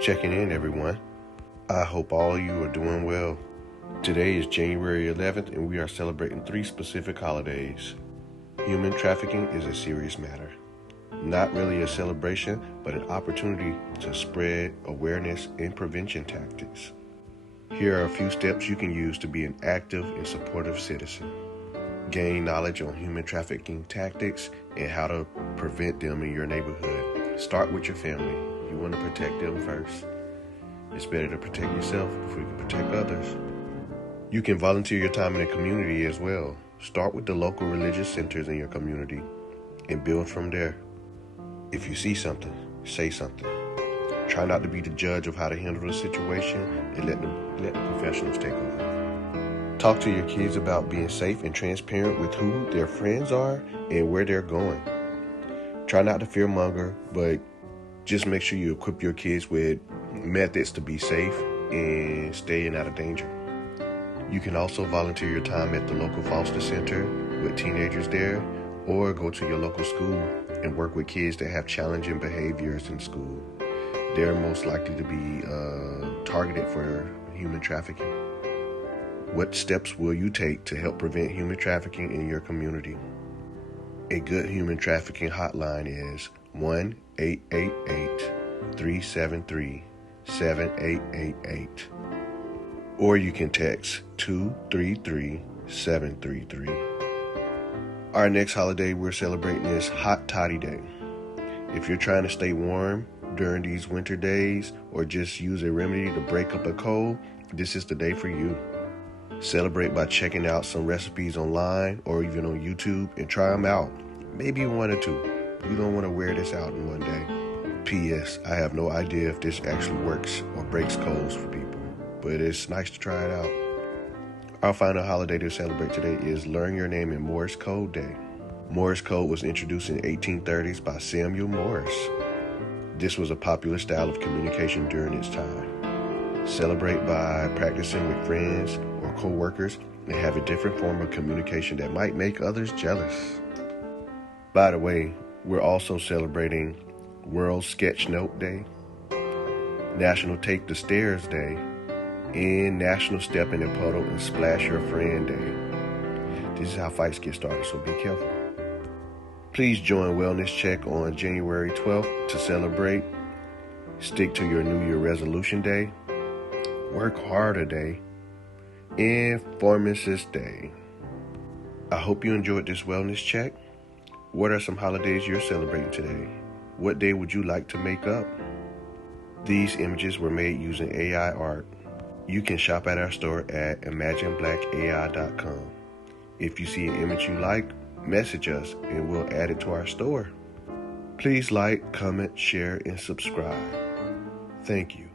Checking in, everyone. I hope all of you are doing well. Today is January 11th, and we are celebrating 3 specific holidays. Human trafficking is a serious matter. Not really a celebration, but an opportunity to spread awareness and prevention tactics. Here are a few steps you can use to be an active and supportive citizen. Gain knowledge on human trafficking tactics and how to prevent them in your neighborhood. Start with your family. You want to protect them first. It's better to protect yourself before you can protect others. You can volunteer your time in the community as well. Start with the local religious centers in your community and build from there. If you see something, say something. Try not to be the judge of how to handle the situation and let the professionals take over. Talk to your kids about being safe and transparent with who their friends are and where they're going. Try not to fearmonger, but just make sure you equip your kids with methods to be safe and staying out of danger. You can also volunteer your time at the local foster center with teenagers there, or go to your local school and work with kids that have challenging behaviors in school. They're most likely to be targeted for human trafficking. What steps will you take to help prevent human trafficking in your community? A good human trafficking hotline is 1-888-373-7888. Or you can text 233-733. Our next holiday we're celebrating is Hot Toddy Day. If you're trying to stay warm during these winter days or just use a remedy to break up a cold, this is the day for you. Celebrate by checking out some recipes online or even on YouTube and try them out. Maybe 1 or 2. You don't want to wear this out in one day. P.S. I have no idea if this actually works or breaks colds for people, but it's nice to try it out. Our final holiday to celebrate today is Learn Your Name in Morse Code Day. Morse code was introduced in the 1830s by Samuel Morse. This was a popular style of communication during its time. Celebrate by practicing with friends or co-workers and have a different form of communication that might make others jealous. By the way, we're also celebrating World Sketch Note Day, National Take the Stairs Day, and National Step in a Puddle and Splash Your Friend Day. This is how fights get started, so be careful. Please join Wellness Check on January 12th to celebrate. Stick to your New Year resolution day. Work harder day. And Pharmacist Day. I hope you enjoyed this Wellness Check. What are some holidays you're celebrating today? What day would you like to make up? These images were made using AI art. You can shop at our store at imagineblackai.com. If you see an image you like, message us and we'll add it to our store. Please like, comment, share, and subscribe. Thank you.